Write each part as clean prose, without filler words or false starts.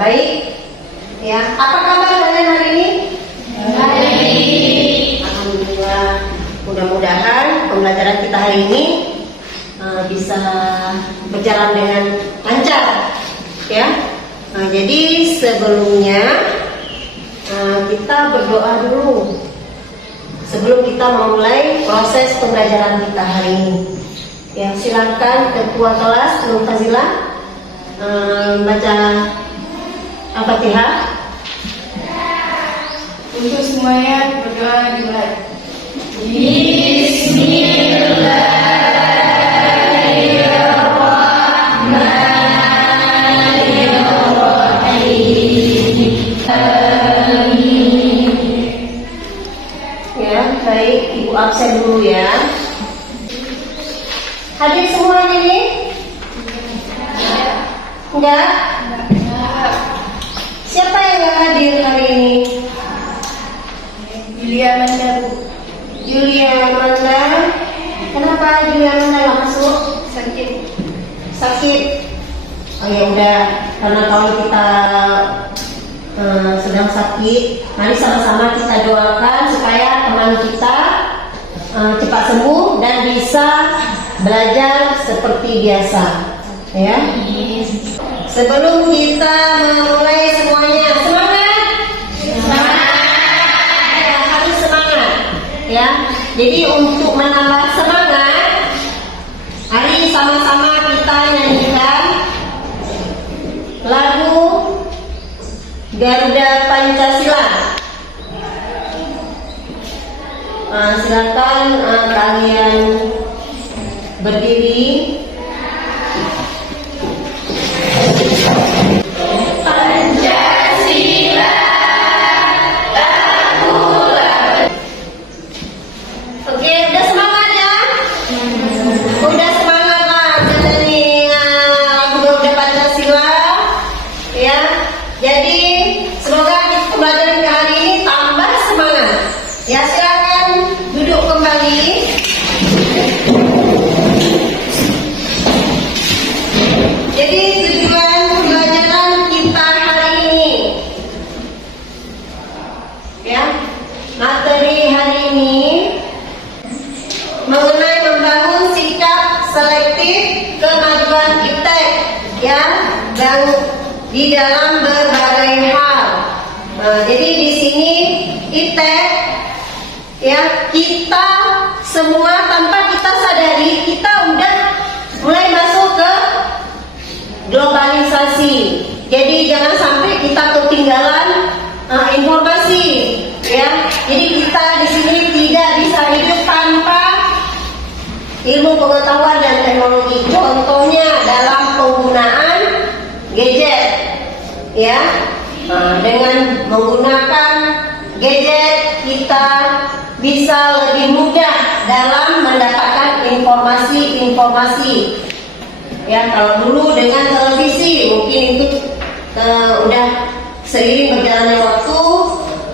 Baik. Ya, apa kabar kalian hari ini? Baik. Alhamdulillah. Mudah-mudahan pembelajaran kita hari ini bisa berjalan dengan lancar. Ya. Jadi sebelumnya kita berdoa dulu sebelum kita memulai proses pembelajaran kita hari ini. Ya, silakan ketua kelas Nur Fazila baca Al-Fatihah. Untuk semuanya berdoa dimulai. Ya, baik, Ibu absen dulu ya. Hadir semua ini? Enggak? Siapa yang nggak hadir hari ini? Julia Manda, Bu. Julia Amanda. Kenapa Julia Amanda nggak masuk? Sakit. Oh ya udah, karena kalau kita sedang sakit, mari sama-sama kita doakan supaya teman kita cepat sembuh dan bisa belajar seperti biasa. Ya. Sebelum kita memulai semuanya, semangat. Ya, harus semangat. Ya. Jadi untuk menambah semangat, mari sama-sama kita nyanyikan lagu Garuda Pancasila. Silakan kalian berdiri. Oke, udah semangat ya? Udah semangat lah nyanyi lagu Garuda Pancasila. Ya, jadi semoga pembelajaran hari ini tambah semangat. Ya, silakan duduk kembali. Jadi tujuan pembelajaran kita hari ini, ya, materi hari ini mengenai membangun sikap selektif kemajuan iptek, ya, dan di dalam berbagai hal. Jadi di sini iptek, ya, kita semua tanpa kita sadari kita udah mulai masuk ke globalisasi. Jadi jangan sampai kita ketinggalan informasi, ya. Jadi kita di sini tidak bisa hidup tanpa ilmu pengetahuan dan teknologi. Contohnya dalam penggunaan gadget, ya. Dengan menggunakan gadget kita bisa lebih mudah dalam mendapatkan informasi. Ya, kalau dulu dengan televisi mungkin itu udah seiring berjalannya waktu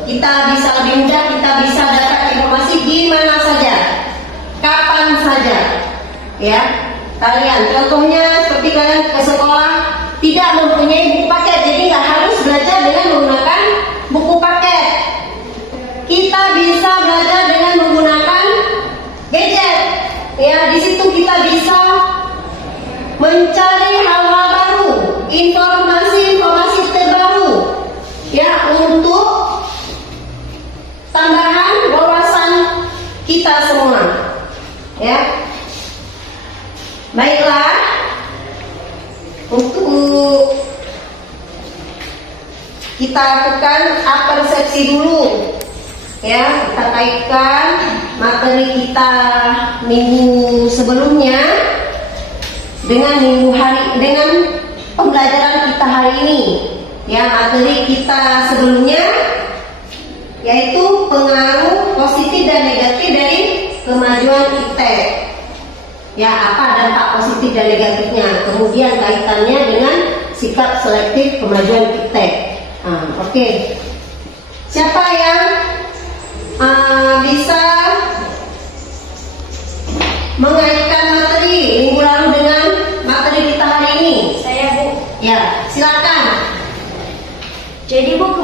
kita bisa lebih mudah, kita bisa dapat informasi di mana saja, kapan saja. Ya, kalian contohnya seperti kalian ke sekolah tidak mempunyai buku paket, jadi nggak harus belajar dengan menggunakan buku paket. Kita bisa belajar dengan menggunakan gadget. Ya, di situ kita bisa mencari hal-hal baru, informasi terbaru, ya, untuk tambahan wawasan kita semua. Ya, baiklah, untuk kita lakukan persepsi dulu. Ya, kita kaitkan materi kita minggu sebelumnya dengan pembelajaran kita hari ini. Ya, materi kita sebelumnya yaitu pengaruh positif dan negatif dari kemajuan iptek. Ya, apa dampak positif dan negatifnya? Kemudian kaitannya dengan sikap selektif kemajuan iptek. Oke. Siapa yang bisa mengaitkan materi minggu lalu dengan materi kita hari ini? Saya, Bu. Ya, silakan.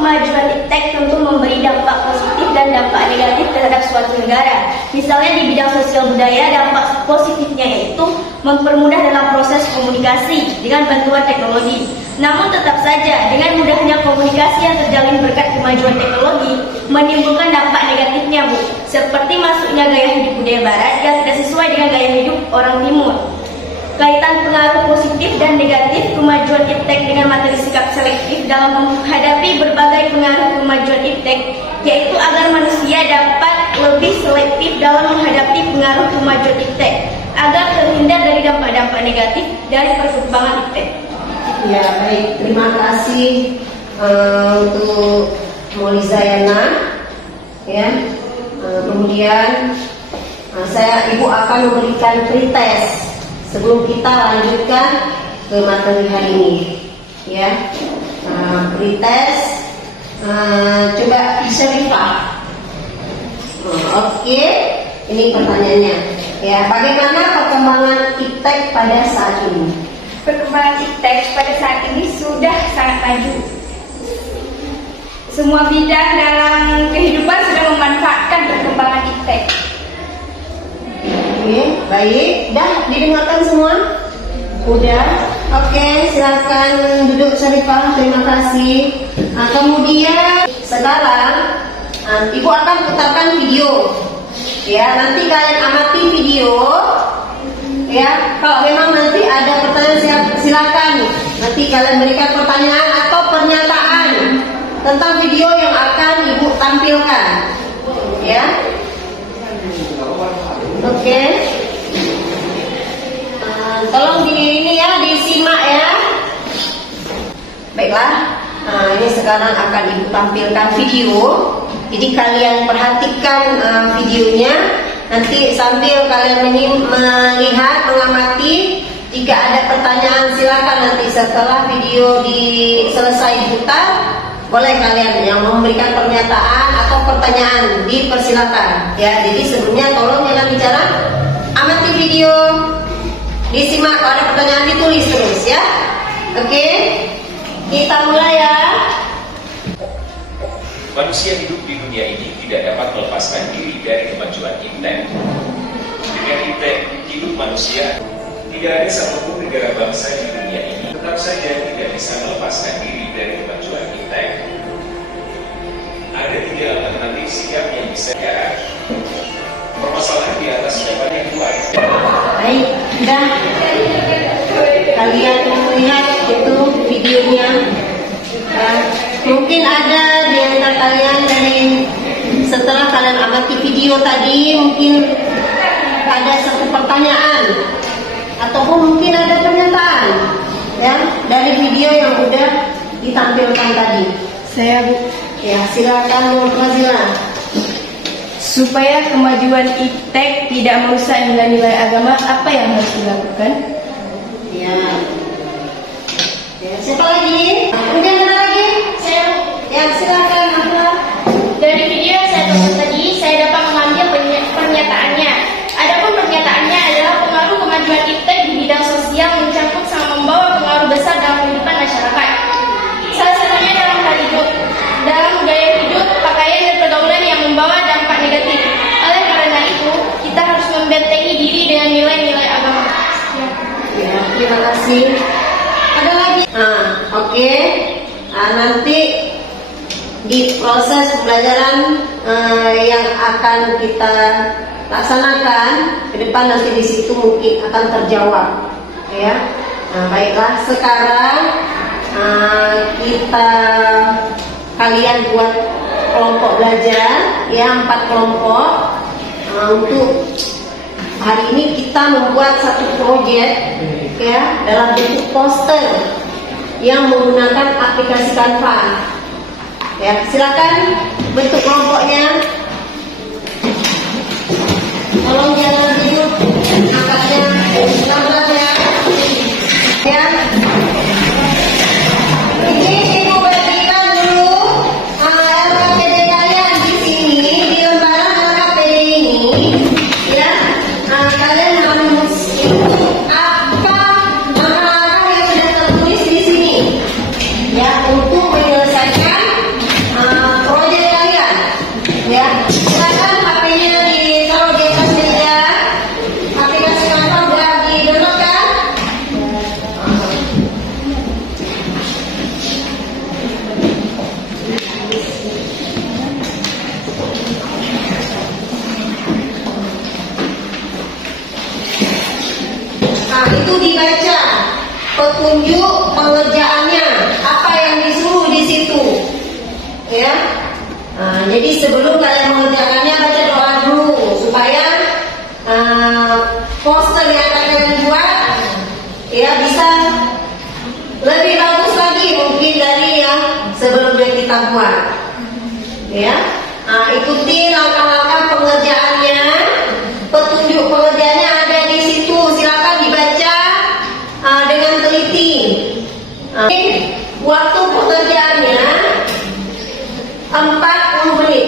kemajuan iptek tentu memberi dampak positif dan dampak negatif terhadap suatu negara. Misalnya di bidang sosial budaya, dampak positifnya yaitu mempermudah dalam proses komunikasi dengan bantuan teknologi. Namun tetap saja dengan mudahnya komunikasi yang terjalin berkat kemajuan teknologi menimbulkan dampak negatifnya, Bu. Seperti masuknya gaya hidup budaya barat yang tidak sesuai dengan gaya hidup orang timur. Kaitan pengaruh positif dan negatif kemajuan iptek dengan materi sikap selektif dalam menghadapi berbagai pengaruh kemajuan iptek, yaitu agar manusia dapat lebih selektif dalam menghadapi pengaruh kemajuan iptek, agar terhindar dari dampak-dampak negatif dari perkembangan iptek. Ya, baik. Terima kasih untuk Molizayana. Ya, kemudian Ibu akan memberikan pretest sebelum kita lanjutkan ke materi hari ini. Ya, pretest. Coba Syarifah. Oke, ini pertanyaannya. Ya, bagaimana perkembangan iptek pada saat ini? Perkembangan iptek pada saat ini sudah sangat maju. Semua bidang dalam kehidupan sudah memanfaatkan perkembangan iptek. Oke, baik. Dah didengarkan semua? Udah. Oke, silakan duduk Syarifah. Terima kasih. Kemudian sekarang Ibu akan putarkan video. Ya, nanti kalian amati video. Ya, kalau memang nanti ada pertanyaan silakan. Nanti kalian berikan pertanyaan atau pernyataan tentang video yang akan Ibu tampilkan. Ya. Oke. Tolong ini ya disimak ya. Baiklah. Ini sekarang akan Ibu tampilkan video. Jadi kalian perhatikan videonya. Nanti sambil kalian melihat, mengamati. Jika ada pertanyaan silakan nanti setelah video selesai diputar, boleh kalian yang memberikan pernyataan atau pertanyaan dipersilakan. Ya, jadi sebelumnya tolong jangan bicara, amati video, disimak, kalau ada pertanyaan ditulis terus ya. Oke, kita mulai ya. Manusia hidup di dunia ini tidak dapat melepaskan diri dari kemajuan iptek. Dengan iptek, hidup manusia tidak ada satupun negara bangsa di dunia ini tetap saja tidak bisa melepaskan diri dari kemajuan iptek. Ada 3 alternatif sikap yang bisa negara. Permasalahan di atas siapa yang kuat. Baik, sudah kalian lihat itu videonya. Mungkin ada di antara kalian dari setelah kalian amati video tadi mungkin ada satu pertanyaan ataupun mungkin ada pernyataan ya dari video yang udah ditampilkan tadi. Saya, Bu. Ya, silakan Nur Fazila. Supaya kemajuan iptek tidak merusak nilai-nilai agama, apa yang harus dilakukan? Ya. Ya, siapa lagi? Kemudian ada lagi? Saya, Ya, silakan Abla. dari video yang saya tonton tadi, saya dapat mengambil pernyataannya. Adapun pernyataannya adalah pengaruh kemajuan iptek di bidang sosial mencakup sama membawa pengaruh besar dalam kehidupan masyarakat. Salah satunya dalam hal hidup, dalam gaya hidup, pakaian dan pergaulan yang membawa dampak negatif. Oleh karena itu, kita harus membentengi diri dengan nilai-nilai agama. Ya, terima kasih. Ada lagi? Oke. Nanti di proses pembelajaran yang akan kita laksanakan ke depan nanti di situ mungkin akan terjawab. Ya. Baiklah, sekarang kalian buat kelompok belajar ya 4 kelompok. Untuk hari ini kita membuat satu proyek ya dalam bentuk poster yang menggunakan aplikasi Canva. Ya, silakan bentuk kelompoknya. Tolong jangan duduk angkatnya pelan-pelan ya. Ya. Ini Ibu bagikan dulu LKPD kalian di sini di lembaran LKPD ini. Ya, kalian harus apa langkah yang sudah tertulis di sini. Ya, untuk menyelesaikan itu dibaca petunjuk pengerjaannya, apa yang disuruh di situ, ya. Jadi sebelum kalian mengerjakannya baca doa dulu supaya poster yang akan kalian buat ya bisa lebih bagus lagi mungkin dari yang sebelumnya kita buat, ya. Ikuti langkah-langkah pengerjaannya, petunjuk pengerjaannya ada di situ, silakan dibaca dengan teliti. Waktu pengerjaannya 40 menit.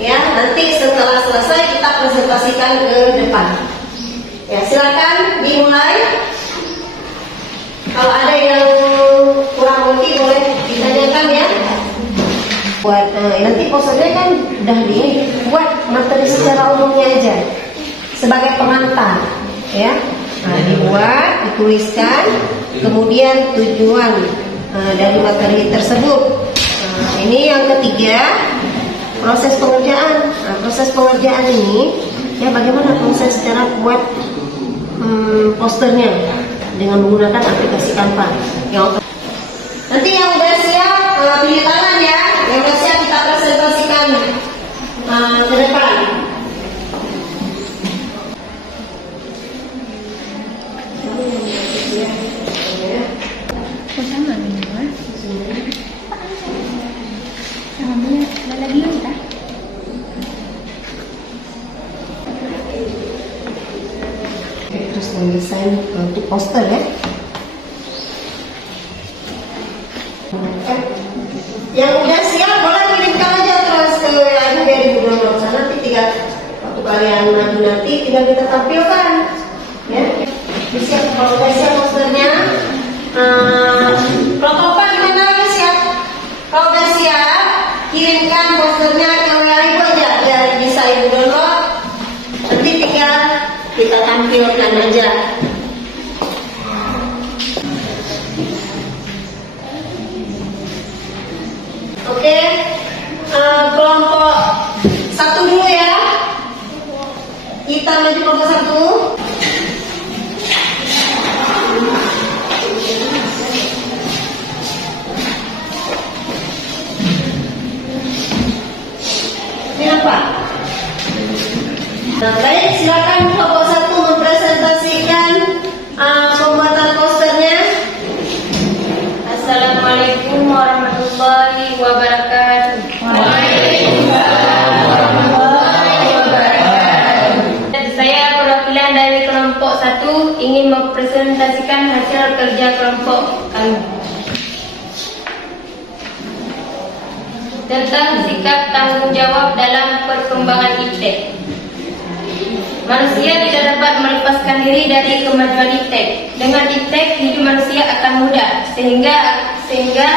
Ya, nanti setelah selesai kita presentasikan ke depan. Ya, silakan dimulai. Kalau ada yang kurang ngerti boleh ditanyakan ya. Buat nanti posternya kan udah dibuat materi secara umumnya aja sebagai pengantar, ya. Dibuat, dituliskan, kemudian tujuan dari materi tersebut. Ini yang ketiga, proses pengerjaan. Proses pengerjaan ini, ya bagaimana proses cara buat posternya dengan menggunakan aplikasi Canva. Nanti yang udah siap pilih tangan ya, yang udah siap kita presentasikan ke depan. Sama minimal. Sama lagi kita. Terus mendesain untuk poster ya. Yang udah siap boleh kirimkan aja terus ke WA dari Google Docs. Nanti tinggal waktu kalian maju nanti tinggal kita tampilkan, ya. Siap kalau udah siap posternya. Protokol gimana lagi siap? Kalau udah siap kirimkan posternya ke WA Ibu aja biar bisa Ibu download. Nanti tinggal kita tampilkan aja. Oke, kelompok 1 dulu ya. Kita maju kelompok 1. Ini apa? Baik, silakan kelompok 1 mempresentasikan pembuatan posternya. Assalamualaikum warahmatullahi wabarakatuh. Saya perwakilan dari kelompok 1 ingin mempresentasikan hasil kerja kelompok kami tentang sikap tanggung jawab dalam perkembangan iptek. Manusia tidak dapat melepaskan diri dari kemajuan iptek. Dengan iptek hidup manusia akan mudah sehingga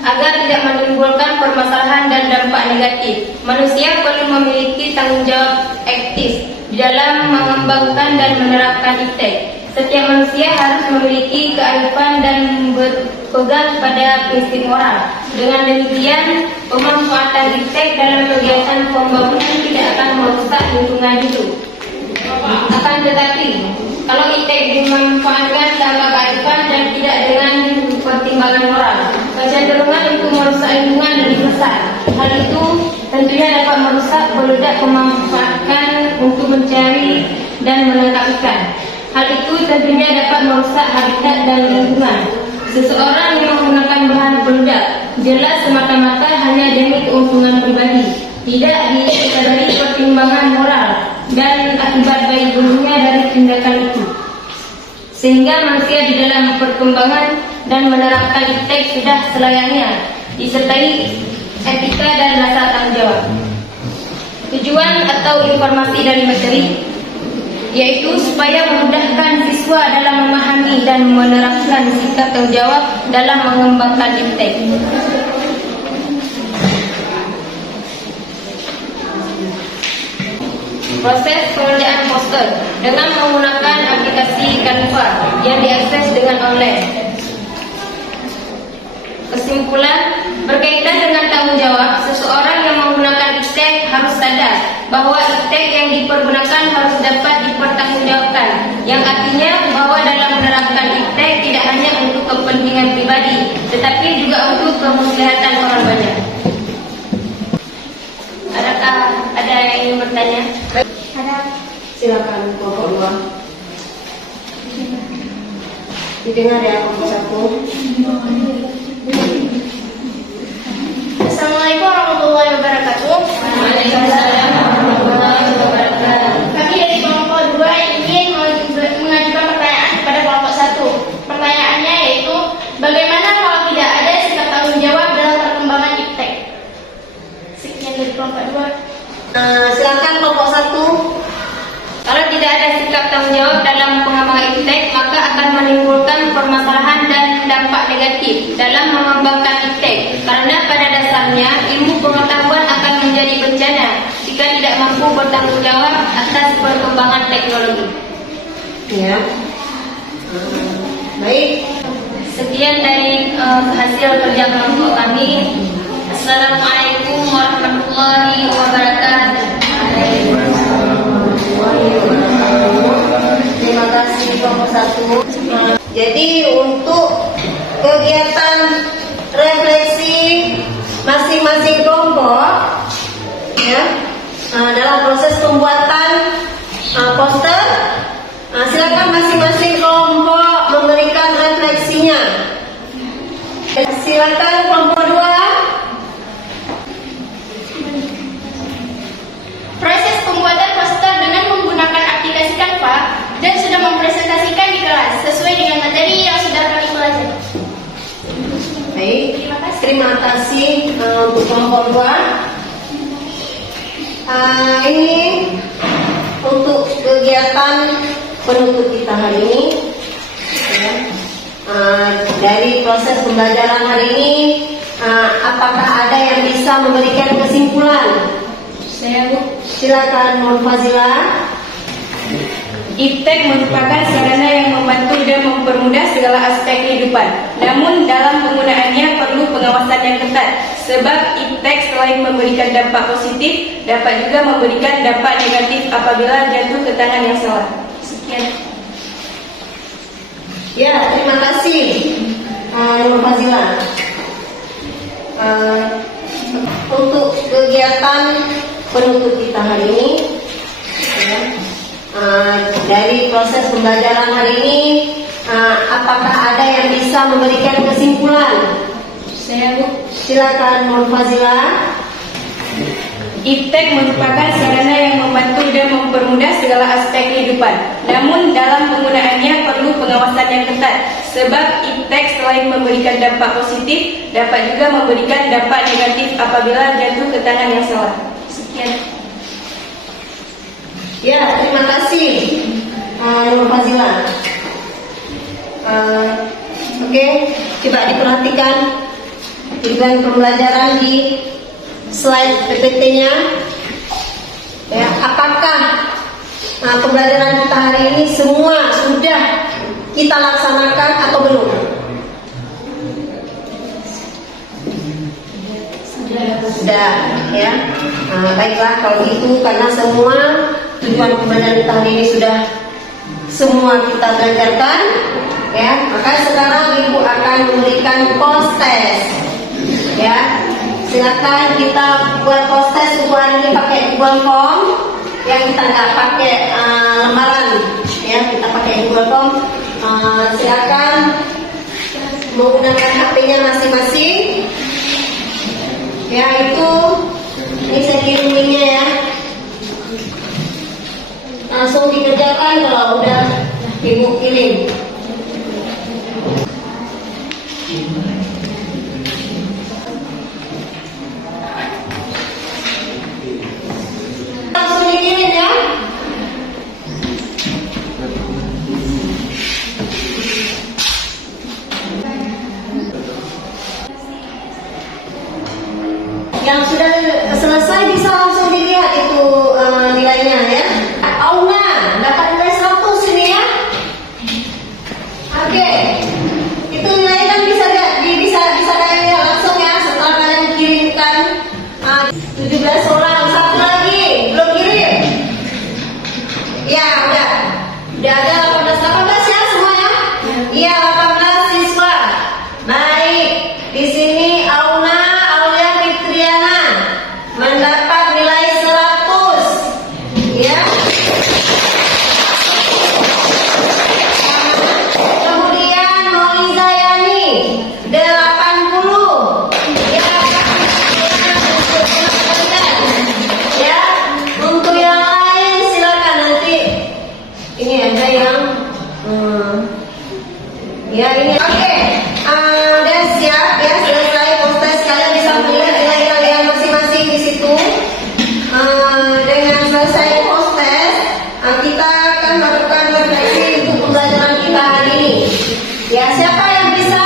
agar tidak menimbulkan permasalahan dan dampak negatif. Manusia perlu memiliki tanggung jawab aktif di dalam mengembangkan dan menerapkan iptek. Setiap manusia harus memiliki kearifan dan berpegang pada prinsip moral. Dengan demikian, pemanfaatan iptek dalam kegiatan pembangunan tidak akan merusak lingkungan hidup. Akan tetapi, kalau iptek dimanfaatkan tanpa kearifan dan tidak dengan pertimbangan moral, kecenderungan untuk merusak lingkungan lebih besar. Hal itu tentunya dapat merusak peledak pemanfaatkan untuk mencari dan menangkap ikan. Hal itu tentunya dapat merusak habitat dan lingkungan. Seseorang yang menggunakan bahan peledak jelas semata-mata hanya demi keuntungan pribadi, tidak disadari pertimbangan moral dan akibat baik buruknya dari tindakan itu. Sehingga manusia di dalam perkembangan dan menerapkan iptek sudah selayaknya disertai etika dan rasa tanggung jawab. Tujuan atau informasi dari materi yaitu supaya memudahkan siswa dalam memahami dan menerapkan sikap tanggung jawab dalam mengembangkan iptek. Proses pengerjaan poster dengan menggunakan aplikasi Canva yang diakses dengan online. Kesimpulan, berkaitan dengan tanggung jawab, seseorang yang menggunakan iptek harus sadar bahwa iptek yang dipergunakan harus dapat dipertanggungjawabkan, yang artinya bahwa dalam menerapkan iptek tidak hanya untuk kepentingan pribadi, tetapi juga untuk kemaslahatan orang banyak. Adakah ada yang ingin bertanya? Ada. Silakan kelompok 2. Didengar ya kelompok 1. Assalamualaikum warahmatullahi wabarakatuh. Waalaikumsalam warahmatullahi wabarakatuh. Kami dari kelompok 2 ingin mengajukan pertanyaan kepada kelompok 1. Pertanyaannya yaitu, bagaimana kalau tidak ada sikap tanggung jawab dalam perkembangan iptek? Sekian dari kelompok 2. Silakan kelompok 1. Kalau tidak ada sikap tanggung jawab dalam pengembangan iptek, maka akan menimbulkan permasalahan dan dampak negatif dalam mengembangkan iptek. Karena pada dasarnya ilmu pengetahuan akan menjadi bencana jika tidak mampu bertanggung jawab atas perkembangan teknologi. Ya. Baik. Sekian dari hasil kerja kelompok kami. Assalamualaikum warahmatullahi wabarakatuh. Terima kasih kelompok 1. Jadi untuk kegiatan refleksi masing-masing kelompok, ya, dalam proses pembuatan poster, silakan masing-masing kelompok memberikan refleksinya. Silakan kelompok 2. Proses pembuatan poster dengan menggunakan aplikasi Canva dan sudah mempresentasikan di kelas sesuai dengan materi yang sudah kami pelajari. Baik, Terima kasih. terima kasih untuk kelompok 2. Ini untuk kegiatan penutup kita hari ini. Ya. Dari proses pembelajaran hari ini, apakah ada yang bisa memberikan kesimpulan? Saya Bu. Silakan Nur Fazila. Iptek merupakan sarana yang membantu dan mempermudah segala aspek kehidupan. Namun dalam penggunaannya perlu pengawasan yang ketat. Sebab iptek selain memberikan dampak positif, dapat juga memberikan dampak negatif apabila jatuh ke tangan yang salah. Sekian. Ya, terima kasih Nur Fazila. Untuk kegiatan penutup kita hari ini, ya, dari proses pembelajaran hari ini, apakah ada yang bisa memberikan kesimpulan? Saya Bu. Silakan Nur Fazila. Iptek merupakan sarana yang membantu dan mempermudah segala aspek kehidupan. Namun dalam penggunaannya perlu pengawasan yang ketat. Sebab iptek selain memberikan dampak positif, dapat juga memberikan dampak negatif apabila jatuh ke tangan yang salah. Sekian. Ya, terima kasih Nur Fazila. Oke, coba diperhatikan tujuan pembelajaran di slide PPT-nya. Ya, apakah pembelajaran kita hari ini semua sudah kita laksanakan atau belum? Sudah, ya. Baiklah kalau gitu, karena semua tujuan pembelajaran kita hari ini sudah semua kita belajarkan, ya. Maka sekarang Ibu akan memberikan post test, ya. Silakan kita buat post test untuk hari ini pakai Google Form, yang kita nggak pakai lembaran, ya. Kita pakai Google Form. Silakan menggunakan HP-nya masing-masing. Ya, itu ini saya kirim linknya, ya. Langsung dikerjakan kalau udah Ibu kirim. Langsung dikirim, ya. Yang sudah selesai bisa langsung dilihat itu nilainya, ya. Auna dapat nilai 100 ini, ya. Ya ini oke. Udah siap ya, selesai poster, kalian bisa melihat nilai-nilai yang masing-masing di situ. Dengan selesai poster, kita akan melakukan refleksi untuk pembelajaran kita hari ini. Ya, siapa yang bisa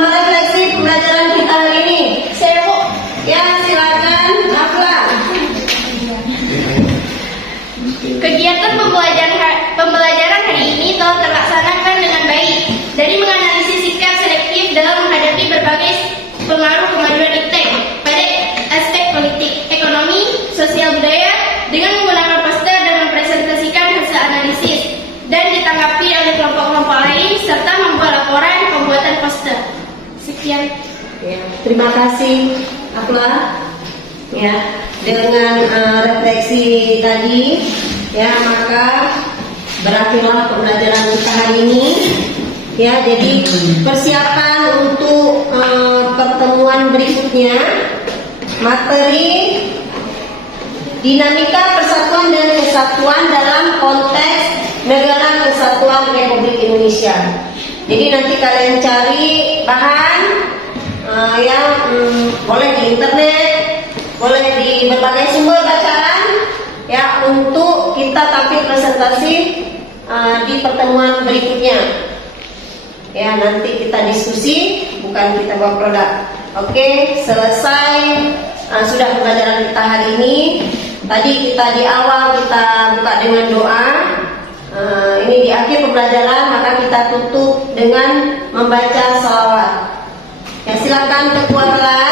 merefleksi pembelajaran kita hari ini? Saya Bu. Ya, silakan, Afla. Kegiatan pembelajaran hari ini telah terlaksanakan dengan baik. Dari menganalisis sikap selektif dalam menghadapi berbagai pengaruh kemajuan iptek pada aspek politik, ekonomi, sosial budaya dengan menggunakan poster dan mempresentasikan hasil analisis dan ditanggapi oleh kelompok-kelompok lain serta membuat laporan pembuatan poster. Sekian. Ya, terima kasih, Afla. Ya, dengan refleksi tadi, ya maka berakhirlah pembelajaran kita hari ini. Ya, jadi persiapan untuk pertemuan berikutnya, materi dinamika persatuan dan kesatuan dalam konteks Negara Kesatuan Republik Indonesia. Jadi nanti kalian cari bahan yang boleh di internet, boleh di berbagai sumber bacaan, ya untuk kita tampil presentasi di pertemuan berikutnya. Ya, nanti kita diskusi, bukan kita buat produk. Oke, selesai sudah pembelajaran kita hari ini. Tadi kita di awal kita buka dengan doa. Ini di akhir pembelajaran, maka kita tutup dengan membaca salawat. Ya, silakan ketua kelas.